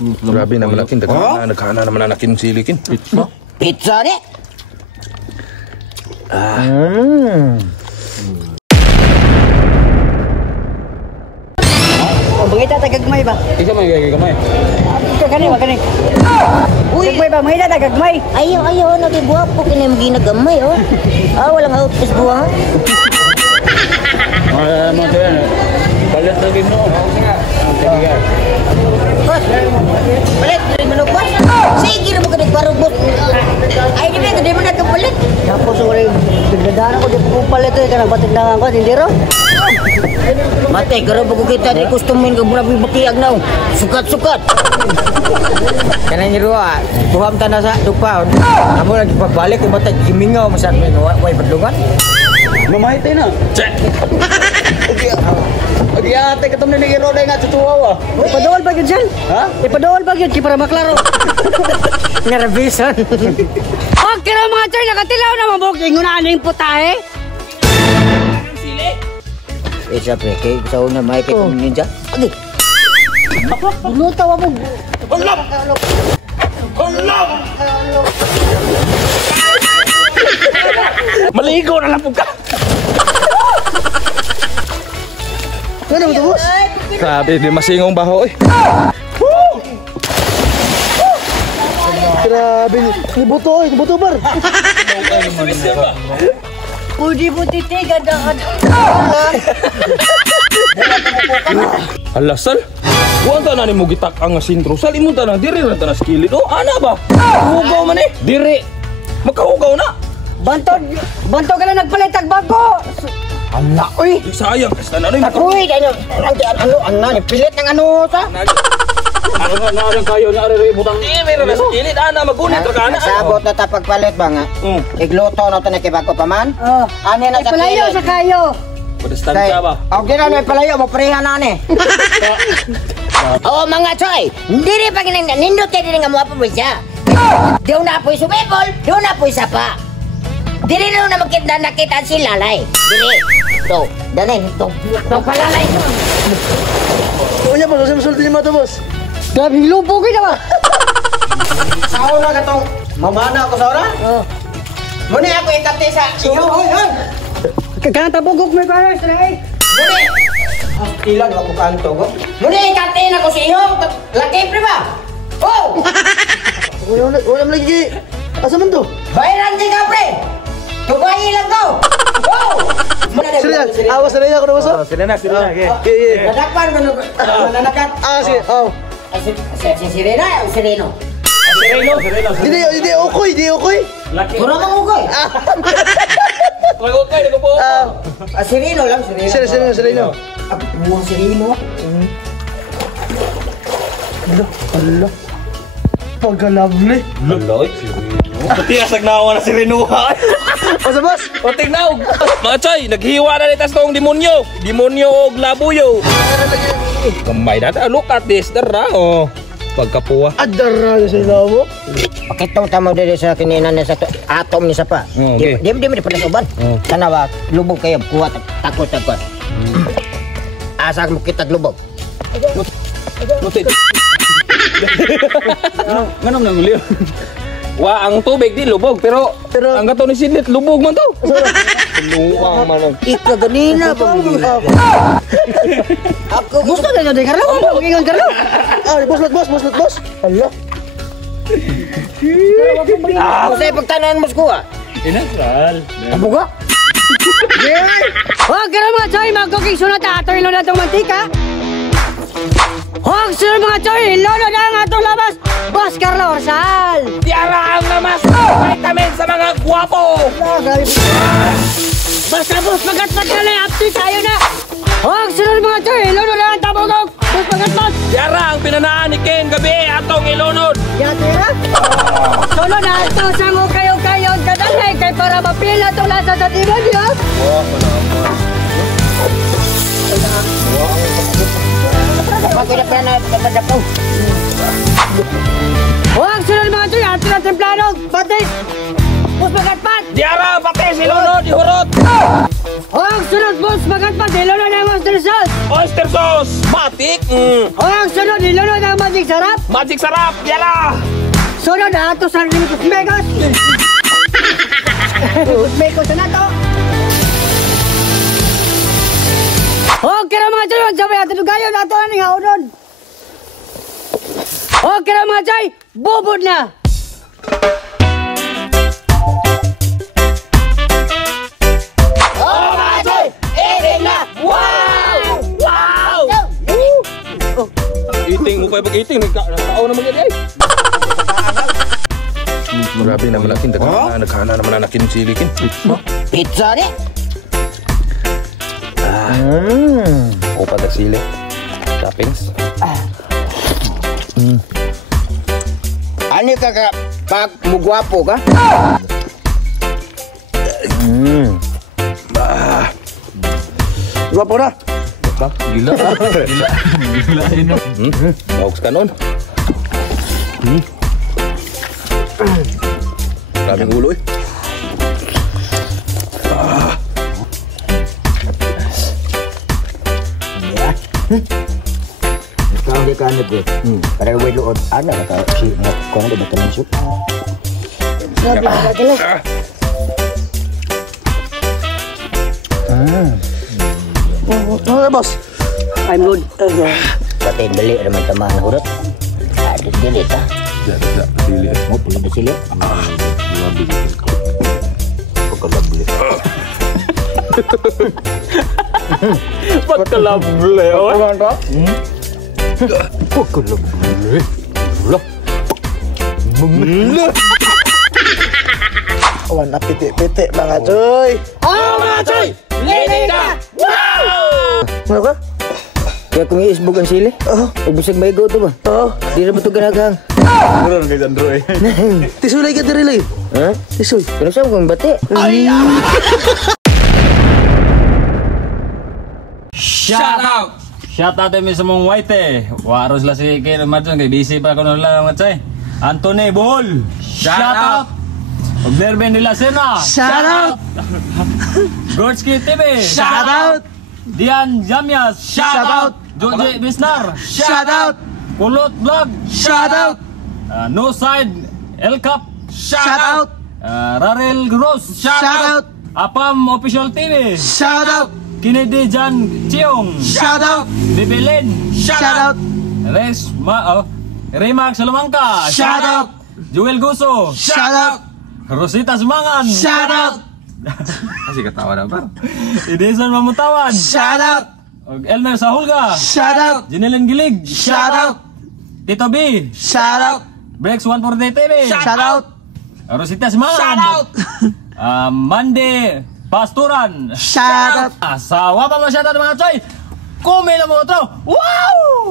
Grabe naman nakin. Naghana naman nakin silikin. Pizza? Pizza ni? Mangita tagagmay ba? Ika may gagagamay. Kani wa kani. Uy, gagmay ba? Mangita tagagmay. Ayaw, nagibuha po kini mo ginagamay, oh. Walang outfit buha. Ano din? Balit lagi mo. Balit, dili mo nagpas. Sige na mo ka nagparubot. Ay, di mo na kapalit. Tapos wala bigdadaan ako di ko palit ka nang batindangan ko hindi ro. Mate, garo ba ko kita di kustomin ka muna bibatiag na. Sukat-sukat. Kana ni Ruwa, tuham ta na sa dupaon. Amo lagi pagbalik ko matay gimingaw masad mo way badlungan. Mamay tayo na. Check! Okay, ate, katong ninigiro na nga tutuwa. Ipadol ba yun dyan? Ha? Ipadol ba yun? Para maklaro. Ngarabisan. Okay na mga choy, nakatilaw na mabuking unahan yung putahe. Isa pre, kay sa una may kay ninja. Agi. Lutaw mo. Hala! Hala! Maligo na lang po ka. Ano mo boss? Grabe, di masingong baho eh. Grabe, ni buto bar. Pudi titiga dah. Alasal? Huwag ta na ni mo gitak ang sintro. Sal imo ta na, diri na ta na skillet. Oh, ana ba? Hugaw man eh. Diri. Makahugaw na. Bantog ka na nagpalitag bago. Ala, oy. Sayang, kasi na rin. Uy, ano, pilit ng ano sa? Ano na kayo ni Ari butang ni meron na skillet. Ana, magunit ra ka na. Sabot na tapagpalit ba nga? Igluto na ito na kibako pa man? Oh. Ano na sa Palayo sa kayo. Padastansya ba? O, gina may palayo, maprehan na ni. Oo, mga choy, hindi rin pag nindot kayo din nga mga pabulsa. Doon na po'y sumipol, doon na po'y sapa. Dili na nakita si lalay. Dili. To, danin, to palalay. Unya boss, sa sulti ni mata boss. Grabe lupo ko na ba? Sao na katong mamana ko sa ora? Oh. Muna ako ikate sa iyo, hoy. Kagana tabugok may pares na eh. Muna. Ilan ako kanto ko? Muna ikate na ko sa iyo. Laki pre ba? Oh! Wala lagi. Asa man to? Bayaran di ka pre. Tubayi lang ko. Oh! Sila, awas na ako na boss. Sila na. Nadakpan mananakat. Sige. Oh. Si Sirena o Sireno? Hindi okoy. Pura mang ukoy. Lagot kayo ko po. Sireno lang, Sireno. Sila. Buong Sireno. Hala. Pagka-lovely. Loloy. Pati asag nawa na si Renuha. Asa boss? O tignaw. Mga choy, naghiwa na nitas tong demonyo. Demonyo o labuyo. Kamay natin. Look at this. Dara oh. Pagkapuwa. Adara na sa mo. Pakitong tamo dito sa kininan sa atom ni Sapa. Okay. Di mo pala uban. Sana ba lubog kayo kuha takot. Asa mo kita lubog. Mutit. Ganong nang liyo. Wa ang tubig di lubog pero ang gato ni Sidney lubog man to. Luwang man. Ika ganina pa. Ako gusto na niya Carlo. Mag-ingon Carlo. Boss. Hala. Sa pagtanan mo kuha. Inasal. Abuga. Huwag ka na mga choy, mag-cooking sunod ato ilo na itong mantika. Huwag sunod mga choy, ilo na ang atong labas. Boss Carlo Orsal. Tiara ang namas. Vitamin sa mga guwapo. Basta boss, magatpat ka na, update tayo na. Huwag sunod mga choy, ilo na ang tabugog. Boss magatpat. Tiara ang pinanaan ni Ken gabi atong ilunod. Yatira? Sunod na ito sa mo kayo kadalay kay para mapila itong lasa sa tibad yun. Magkita pa na pagkadapaw. Huwag sunod mga choy, ato na templano. Batis. Boss magatpat. Tiara pati si Lunod ihurot. Huwag sunod boss magatpat. dapat nilunod ng monster sauce. Oyster sauce! Matik! O ang sunod, nilunod ng magic sarap. Magic sarap! Yala! Sunod na ito sa Limicus Megos. Megos na to. Okay na mga chay, sabi natin lugayo na ito na ning haunod. Okay na mga chay, bubod na. Oh, mga Choy! Eating na! Wow! Wow! Iting mo pa pag-iting. Nagkao naman yan ay. Grabe naman natin. Nagkana naman natin silikin. Pizza ni! O pa sili. Toppings. Ano ka pag mugwapo ka? Gwapo na. Gila. Gila ini. Box ka nun. Grabing ulo eh. Ikaw hindi ka ano ko. Para way lood. Ano ka si kung ano ba ito ng soup? Grabe na sila. Ano boss? I'm good. Pati dali naman tama na hurot. Adik dili ta. Sili eh. Mo pula sili. Pagkalabli. Pagkalable. Ano ka? Pagkalable. Awan na piti-piti mga Choy. Oh mga Choy! Liling ka! Ano ka? Kaya kung iisbog ang sili? Oo. Ubusag may go to ba? Oo. Di na ba ito ganaghang? Meron kay Sandro eh. Tisulay ka diri lay. Ha? Tisoy. Pero saan kung bati? Shout out! Shout out din sa mong white eh. Waros lang si Kero Madson kay busy pa ko na lang mga chay. Anthony Bohol! Shout out! Observe nila Sena! Shout out! Gorski TV! Shout out! Dian Jamias! Shout out! Joji Bisnar! Shout out! Kulot Vlog! Shout out! No Side El Cap! Shout out! Rarel Gross! Shout out! Apam Official TV! Shout out! Kennedy Jan Chiong! Shout out! Bibelin! Shout out! Remax Salamangka! Shout out! Joel Guso! Shout out! Rosita Sumangan! Shout out! Kasi katawa na ba? Edison Mamutawan! Shout out! Elmer Sahulga! Shout out! Jinelen Gilig! Shout out! Tito B! Shout out! Breaks 148 TV! Shout out! Rosita Sumangan! Shout out! Mande Pasturan! Shout out! Sa wapa mo shout out mga choy! Kumila mo ito! Wow!